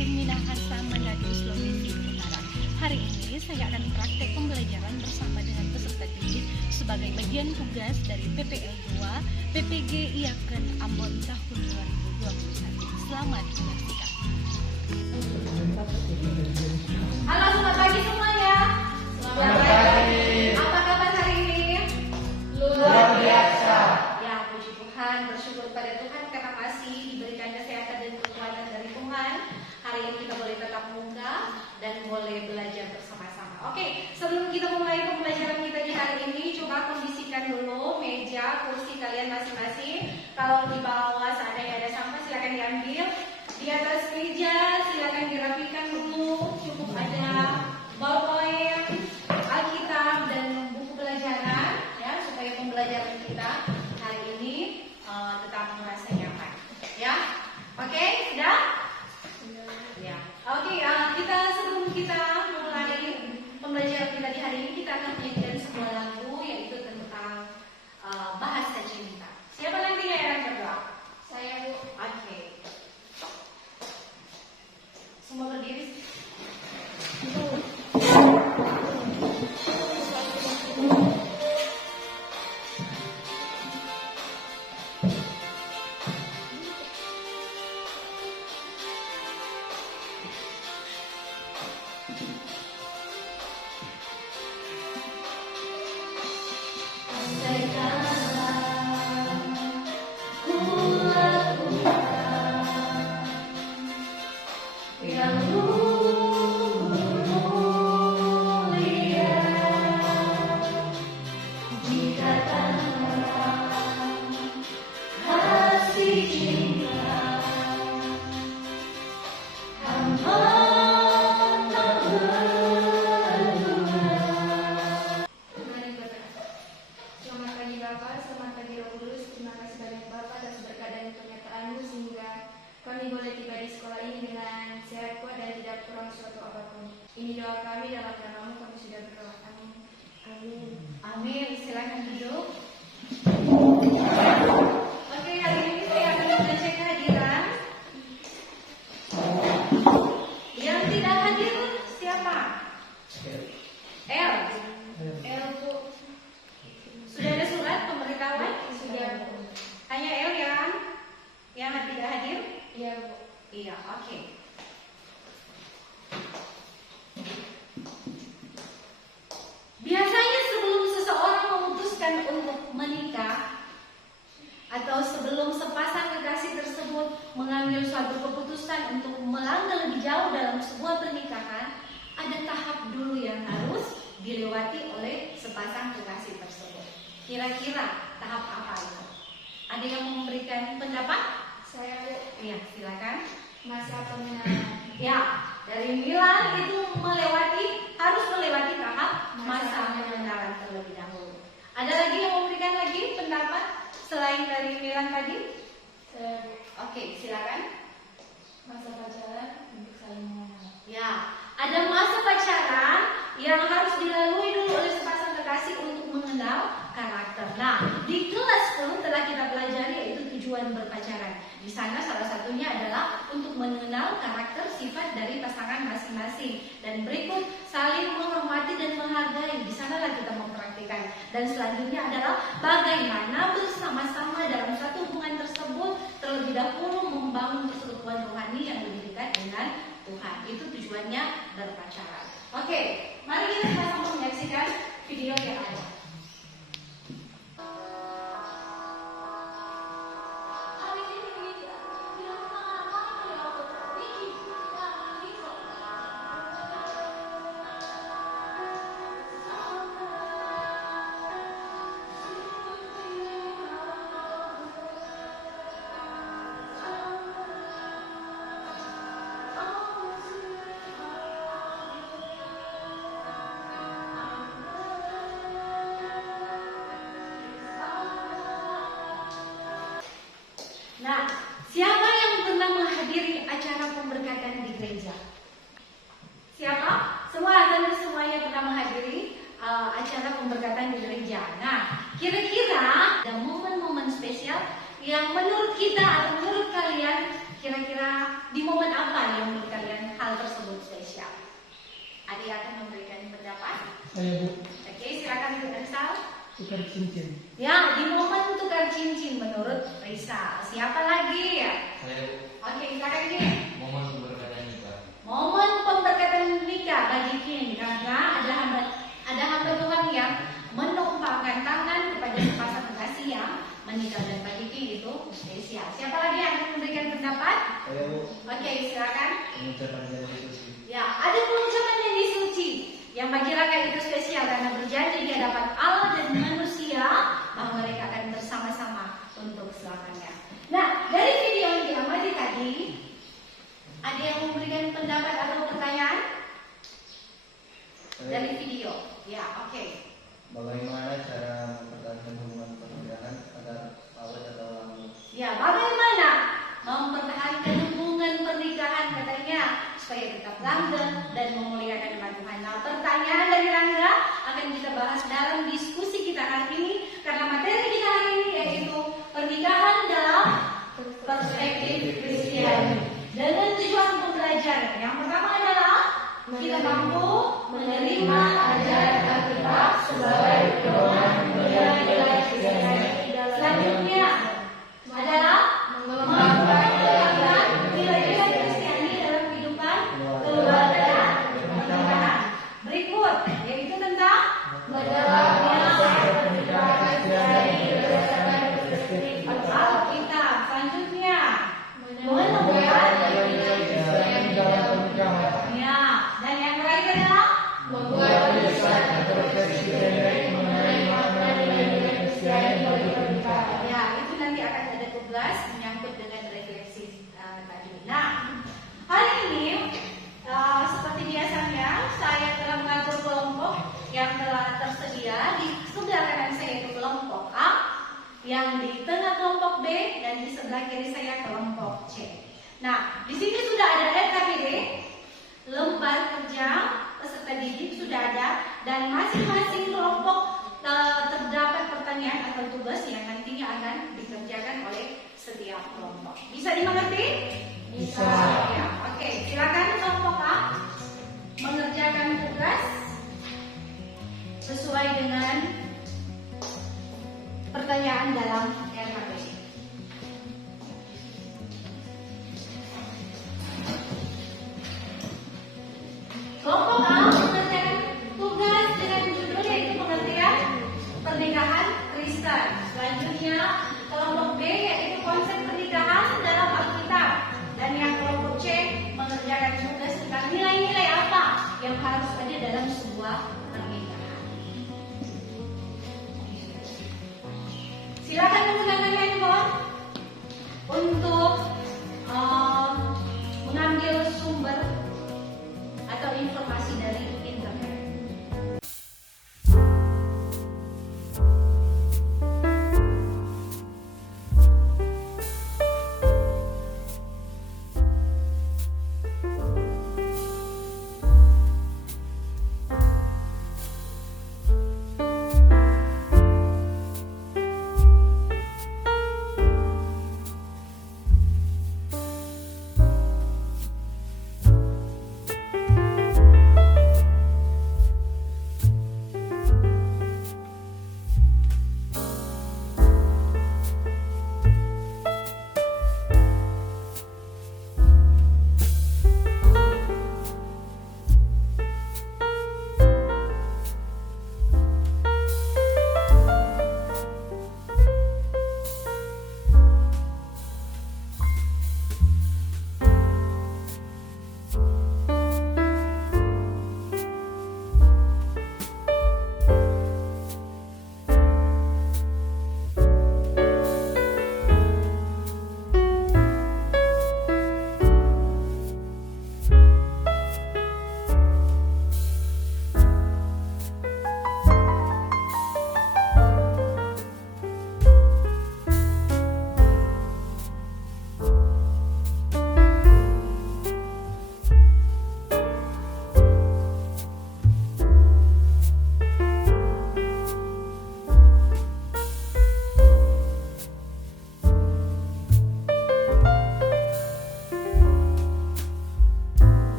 Kabupaten Minahasa, Manado, Sulawesi Utara. Hari ini saya akan praktek pembelajaran bersama dengan peserta didik sebagai bagian tugas dari PPL 2 PPG Iaken Ambon tahun 2021. Selamat menyaksikan. Halo, selamat pagi semuanya. Selamat pagi. Apa kabar hari ini? Luar biasa. Ya, puji Tuhan, bersyukur pada Tuhan karena masih diberikan kesehatan dan kekuatan dari Tuhan. Hari ini kita boleh tatap muka dan boleh belajar bersama-sama. Oke, sebelum kita mulai pembelajaran kita di hari ini, coba kondisikan dulu meja, kursi kalian masing-masing. Kalau di bawah seandainya ada sampah, silakan diambil. Di atas meja silakan dirapikan dulu. Cukup ada ballpoint, Alkitab dan buku pelajaran ya, supaya pembelajaran kita hari ini tetap merasa nyaman. Ya, oke, sudah? Ya, oke. Kita sebelum kita mulai pembelajaran kita di hari ini, kita akan menyanyikan sebuah lagu yaitu tentang bahasa cinta. Siapa nantinya yang akan berdoa? Saya, Bu. Oke. Semua berdiri. Ini doa kami, dalam namamu kami sudah berdoa. Amin. Amin. Amin. Silakan duduk. Oke, hari ini saya akan mengecek kehadiran. Yang tidak hadir siapa? L. L, Bu. Sudah ada surat pemberitahuan? Sudah, Bu. Hanya L yang tidak hadir? Iya, Bu. Iya, oke. Biasanya sebelum seseorang memutuskan untuk menikah atau sebelum sepasang kekasih tersebut mengambil suatu keputusan untuk melangkah lebih jauh dalam sebuah pernikahan, ada tahap dulu yang harus dilewati oleh sepasang kekasih tersebut. Kira-kira tahap apa itu? Ada yang memberikan pendapat? Saya, Bu. Iya, silakan. Masa pengenalan. Ya, dari Milan itu harus melewati tahap masa pengenalan terlebih dahulu. Ada lagi yang memberikan lagi pendapat selain dari Milan tadi? Saya, Bu. Oke, silakan. Masa pacaran untuk saling mengenal. Ya, ada masa pacaran yang harus dilalui dulu oleh sepasang kekasih untuk mengenal karakter. Nah, di kelas 10 telah kita pelajari yaitu tujuan berpacaran. Di sana salah satunya adalah untuk mengenal karakter sifat dari pasangan masing-masing. Dan berikut saling menghormati dan menghargai. Di sanalah kita mempraktikkan. Dan selanjutnya adalah bagaimana bersama-sama dalam satu hubungan tersebut terlebih dahulu membangun persekutuan rohani yang lebih dekat dengan Tuhan. Itu tujuannya berpacaran. Oke, mari kita sama-sama menyaksikan video yang ada. Nah, siapa yang pernah menghadiri acara pemberkatan di gereja? Siapa? Tentu semuanya pernah menghadiri acara pemberkatan di gereja. Nah, kira-kira ada momen-momen spesial yang menurut kita atau menurut kalian, kira-kira di momen apa yang menurut kalian Adik akan memberikan pendapat. Saya Bu, Oke, silakan Bu Rizal. tukar cincin. Ya, di momen tukar cincin menurut Rizal. Siapa lagi ya? Saya Oke, silakan Ki. momen berkata nikah. Momen pemberkatan nikah bagi Kin karena ada hamba Tuhan yang menumpangkan tangan kepada sepasang kekasih yang menikah, dan bagi Kin itu spesial. Siapa lagi yang akan memberikan pendapat? Saya Bu, Oke, silakan. mengucapkan janji suci. Ya, ada pengucapan janji suci yang bagi Raka itu spesial karena berjanji di hadapan Allah dan manusia bahwa mereka akan bersama-sama untuk selamanya. Nah, dari video yang diamati tadi, ada yang memberikan pendapat atau pertanyaan dari video? Ya, oke. Bagaimana cara mempertahankan hubungan pernikahan agar awet atau langgeng? Ya, bagaimana mempertahankan hubungan pernikahan katanya supaya tetap langgeng dan memuliakan nama Tuhan. Nah, pertanyaan dari Rangga akan kita bahas dalam diskusi kita hari ini karena materi kita hari ini yaitu pernikahan dalam perspektif Kristiani dengan tujuan pembelajaran. Yang pertama adalah kita mampu menerima ajaran Alkitab sebagai pedoman nilai-nilai Kristiani. Selanjutnya adalah mengembangkan nilai-nilai Kristiani dalam kehidupan keluarga dan pernikahan. Berikut yaitu tentang mendalamnya pernikahan Kristiani berdasarkan perspektif Alkitab. Selanjutnya menemukan nilai-nilai Kristiani dalam pernikahan. Ya, dan yang terakhir adalah membuat tulisan atau refleksi pendek mengenai makna nilai-nilai Kristiani bagi pernikahan. Ya, itu nanti akan ada tugas menyangkut dengan refleksi tadi. Nah, hari ini seperti biasanya saya telah mengatur kelompok yang telah tersedia di sebelah kanan saya itu kelompok A, yang di tengah kelompok B, dan di sebelah kiri saya kelompok C. Nah, di sini sudah ada RKPD, lembar kerja peserta didik sudah ada, dan masing-masing kelompok terdapat pertanyaan atau tugas yang nantinya akan dikerjakan oleh setiap kelompok. Bisa dimengerti? Bisa. Ya, oke. Silakan kelompok A mengerjakan tugas sesuai dengan pertanyaan dalam RKPD. Kelompok A mengerjakan tugas dengan judul yaitu pengertian pernikahan Kristen. Selanjutnya kelompok B yaitu konsep pernikahan dalam Alkitab, dan yang kelompok C mengerjakan tugas tentang nilai-nilai apa yang harus ada dalam sebuah pernikahan. Silakan menggunakan handphone untuk mengambil sumber atau informasi dari internet.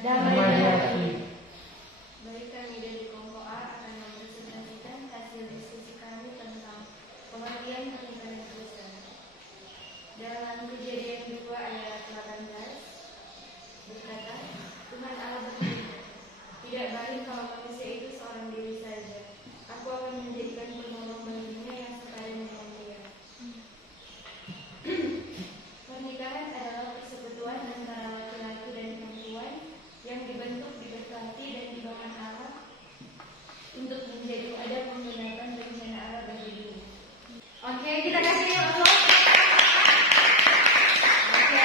Damai Damai di di hati. hati. Baik, kami dari kelompok A akan mempresentasikan hasil diskusi kami tentang pengertian pernikahan Kristen. Dalam Kejadian 2 ayat 18 berkata, Tuhan Allah berfirman, tidak baik kalau manusia itu seorang diri saja. Aku akan menjadikan penolong baginya yang sepadan dengan dia. Pernikahan adalah persekutuan antara laki-laki dan perempuan yang dibentuk, diberkati dan dibangun Allah untuk menjadi wadah pembenaran rencana Allah bagi dunia. Oke, kita kasih aplaus. Oke.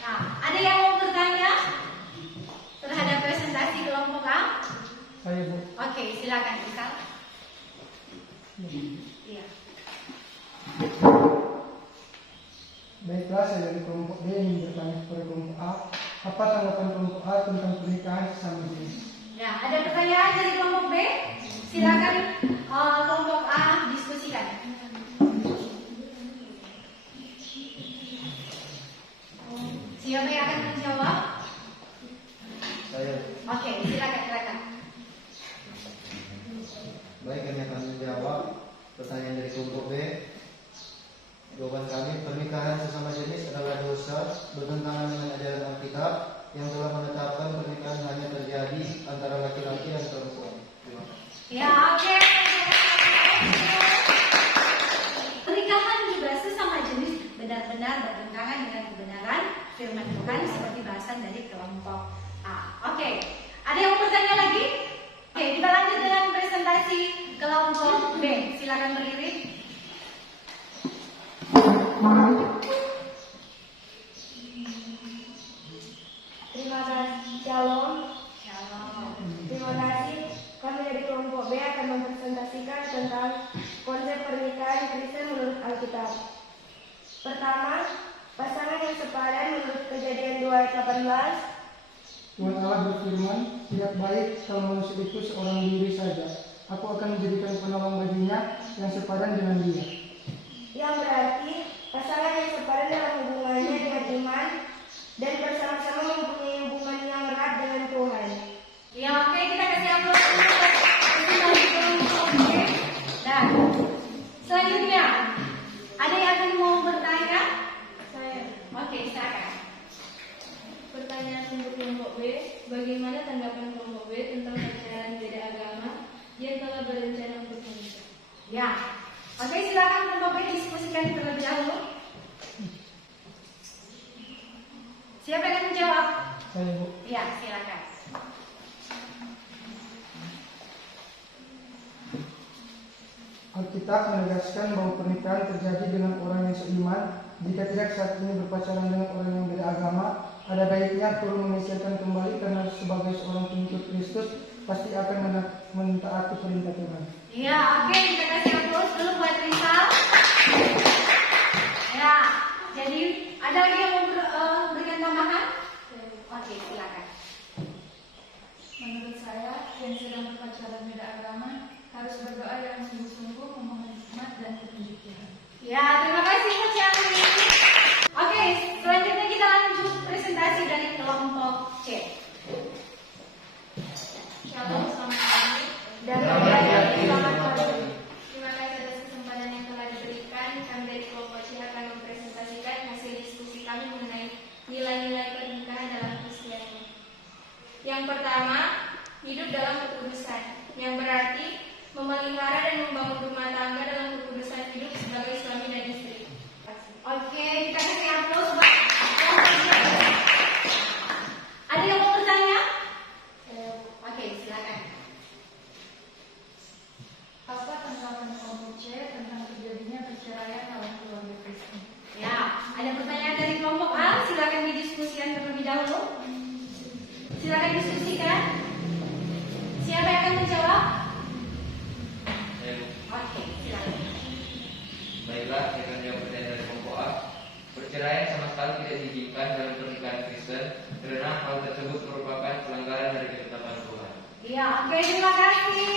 Nah, ada yang mau bertanya terhadap presentasi kelompok A? Saya Bu. Oke, silakan Isal. Iya. Baiklah, saya dari kelompok B ingin bertanya kepada kelompok A, apa tanggapan kelompok A tentang pernikahan sesama jenis? Ya, ada pertanyaan dari kelompok B? Silakan kelompok A diskusikan. Siapa yang akan menjawab? Saya. Oke, silakan. Baik, kami akan menjawab pertanyaan dari kelompok B. Jawaban kami, pernikahan sesama jenis adalah dosa bertentangan dengan ajaran Alkitab yang telah menetapkan pernikahan hanya terjadi antara laki-laki dan perempuan. Terima kasih. Ya, oke. Pernikahan juga sesama jenis benar-benar bertentangan dengan kebenaran firman Tuhan seperti bahasan dari kelompok A. Oke, ada yang mau bertanya lagi? Oke, kita lanjut dengan presentasi kelompok B. Silakan berdiri. Terima kasih. Shalom. Shalom. Terima kasih. Kami dari kelompok B akan mempresentasikan tentang konsep pernikahan Kristen menurut Alkitab. Pertama, pasangan yang sepadan menurut Kejadian 2 ayat 18. Tuhan Allah berfirman, tidak baik kalau manusia itu seorang diri saja. Aku akan menjadikan penolong baginya yang sepadan dengan dia. Yang berarti pasangan yang sepadan dalam hubungannya dengan iman dan bersama-sama mempunyai hubungan yang erat dengan Tuhan. Ya, oke, kita kasih aplaus untuk presentasi kelompok B. Dan selanjutnya, ada yang akan mau bertanya? Saya Oke, silakan. pertanyaan untuk kelompok B, bagaimana tanggapan kelompok B tentang pacaran beda agama yang telah berencana untuk menikah? Ya, oke, silakan kelompok B diskusikan terlebih dahulu. Siapa yang akan menjawab? Saya Bu. Ya, silakan. Alkitab menegaskan bahwa pernikahan terjadi dengan orang yang seiman. Jika tidak saat ini berpacaran dengan orang yang beda agama, ada baiknya perlu memikirkan kembali karena sebagai seorang pengikut Kristus pasti akan mentaati perintah Tuhan. Ya, oke, kita kasih aplaus dulu buat Rizal. Ya, jadi ada lagi yang mau berikan tambahan? Oke, silakan. Menurut saya, yang sedang berpacaran beda agama harus berdoa yang sungguh-sungguh memohon hikmat dan petunjuk Tuhan. Ya, terima kasih Coach Yami. Oke, selanjutnya kita lanjut presentasi dari kelompok C. Shalom, selamat pagi. Dan Selamat pagi. selamat pagi. Terima kasih atas kesempatan yang telah diberikan. Kami dari kelompok C akan mempresentasikan hasil diskusi kami mengenai nilai-nilai pernikahan dalam Kristiani. Yang pertama, hidup dalam kekudusan, yang berarti memelihara dan membangun rumah tangga dalam kekudusan hidup sebagai suami dan istri. Oke, kita kasih aplaus buat kelompok C. Ada yang mau bertanya? Oke, silakan. Apa tanggapan kelompok C tentang terjadinya perceraian dalam keluarga Kristen? Ya, ada pertanyaan dari kelompok A, silakan didiskusikan terlebih dahulu. Silakan diskusikan. Siapa yang akan menjawab? Saya Bu. Oke, silakan. Baiklah, saya akan jawab pertanyaan dari kelompok A. Perceraian sama sekali tidak diizinkan dalam pernikahan Kristen karena hal tersebut merupakan pelanggaran dari ketetapan Tuhan. Iya, oke, terima kasih.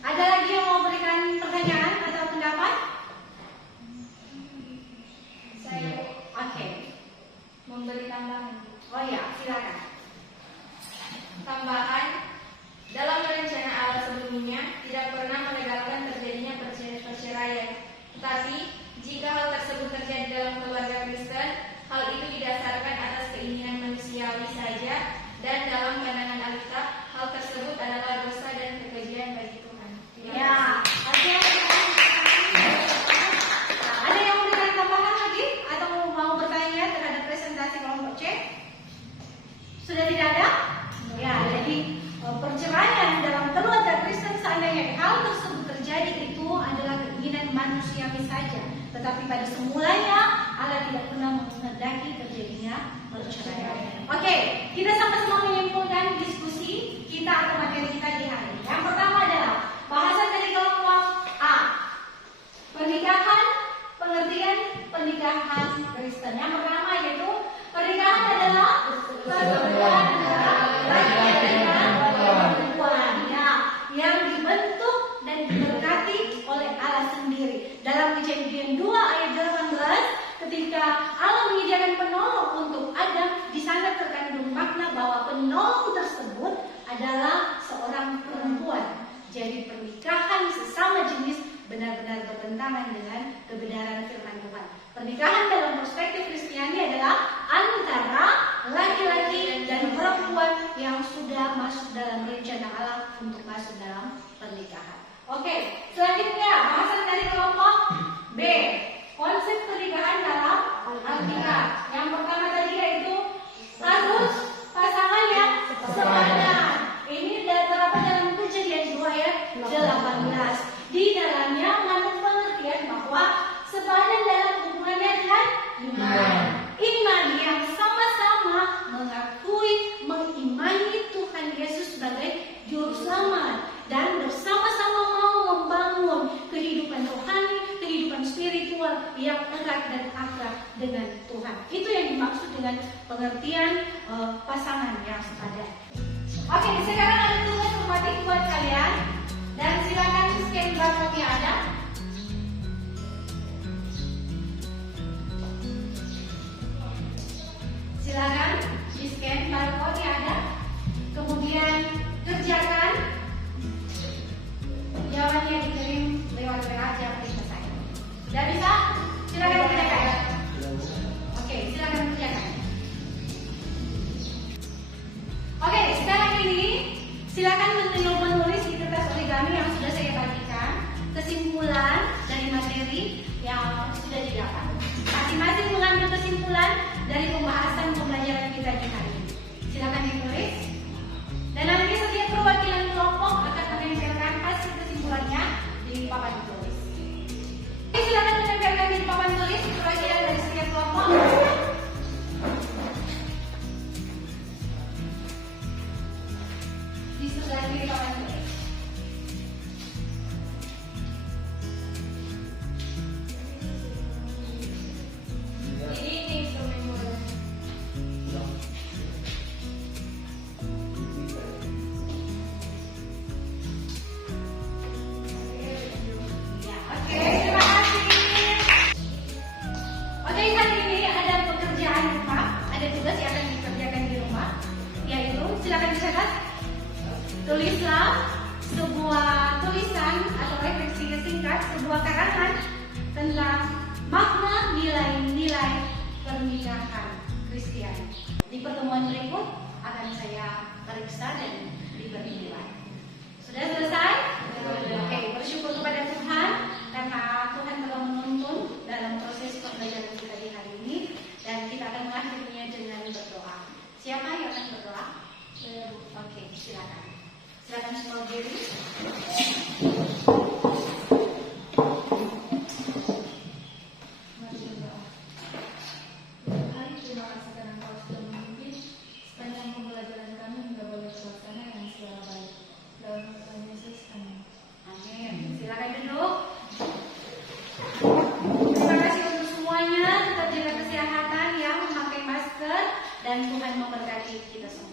Ada lagi yang mau berikan pertanyaan atau pendapat? Saya Oke. memberi tambahan. perceraian. Oke, kita sama-sama menyimpulkan diskusi kita atau materi kita di hari ini. Yang pertama adalah bahasan dari kelompok A, pernikahan, pengertian pernikahan Kristen. Yang pertama yaitu pernikahan adalah persatuan antara laki-laki dan perempuan yang dibentuk dan diberkati oleh Allah sendiri. Dalam Kejadian 2 ayat 18, ketika Allah menyediakan penolong untuk Adam, di sana terkandung makna bahwa penolong tersebut adalah seorang perempuan. Jadi pernikahan sesama jenis benar-benar bertentangan dengan kebenaran firman Tuhan. Pernikahan dalam perspektif Kristiani adalah antara laki-laki dan perempuan yang sudah masuk dalam rencana Allah untuk masuk dalam pernikahan. Oke, selanjutnya bahasan dari kelompok B, konsep pernikahan dalam Alkitab. Yang pertama tadi yaitu harus pasangan yang sepadan. Ini terdapat dalam Kejadian 2 ayat 18. Di dalamnya mengandung pengertian bahwa sepadan dalam hubungannya dengan iman yang sama-sama mengakui, mengimani Tuhan Yesus sebagai juru selamat dan bersama-sama mau membangun kehidupan rohani, kehidupan spiritual yang erat dan akrab dengan Tuhan. Itu yang dimaksud dengan pengertian pasangan yang sepadan. Oke, sekarang ada tugas formatif buat kalian dan silakan scan barcode yang ada. Silakan di scan barcode yang ada. Kemudian kerjakan. Jawabannya dikirim lewat WA jangan selesai. Sudah bisa? Silakan kerjakan. Oke, silakan kerjakan. Oke, sekarang ini silakan menulis di kertas origami yang sudah saya bagikan kesimpulan dari materi yang sudah didapat. Masing-masing mengambil kesimpulan dari pembahasan pembelajaran kita di hari ini. Silakan ditulis. Dan nanti setiap perwakilan kelompok akan menempelkan hasil kesimpulannya di papan tulis. Oke, silakan menempelkan di papan tulis perwakilan dari setiap kelompok. Di sebelah kiri papan tulis. Ini instrumen mulai. Ya, oke, terima kasih. Oke, kali ini ada pekerjaan rumah, ada tugas yang akan dikerjakan di rumah, yaitu silakan dicatat. Tulislah sebuah tulisan atau refleksi singkat, sebuah karangan tentang makna nilai-nilai pernikahan Kristiani. Di pertemuan berikut akan saya periksa dan diberi nilai. Sudah selesai? Oke, bersyukur kepada Tuhan karena Tuhan telah menuntun dalam proses pembelajaran kita di hari ini dan kita akan mengakhirinya dengan berdoa. Siapa yang akan berdoa? Oke, silakan. Silakan semua berdiri. Mari berdoa. Tuhan, terima kasih karena Engkau sudah memimpin sepanjang pembelajaran kami hingga boleh terlaksana dengan segala baik. Dalam nama Tuhan Yesus, amin. Amin. Silakan duduk. Terima kasih untuk semuanya. Tetap jaga kesehatan ya, memakai masker dan Tuhan memberkati kita semua.